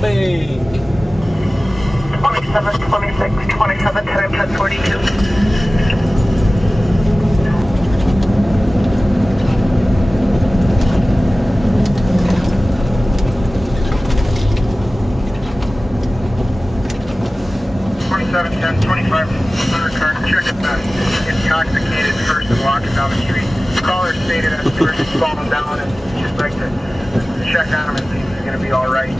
Bank. 27, 26, 27, 10, 10, 42. Third car, check it out. Intoxicated person walking down the street. The caller stated that the person's fallen down and she'd like to check on him and see if he's going to be all right.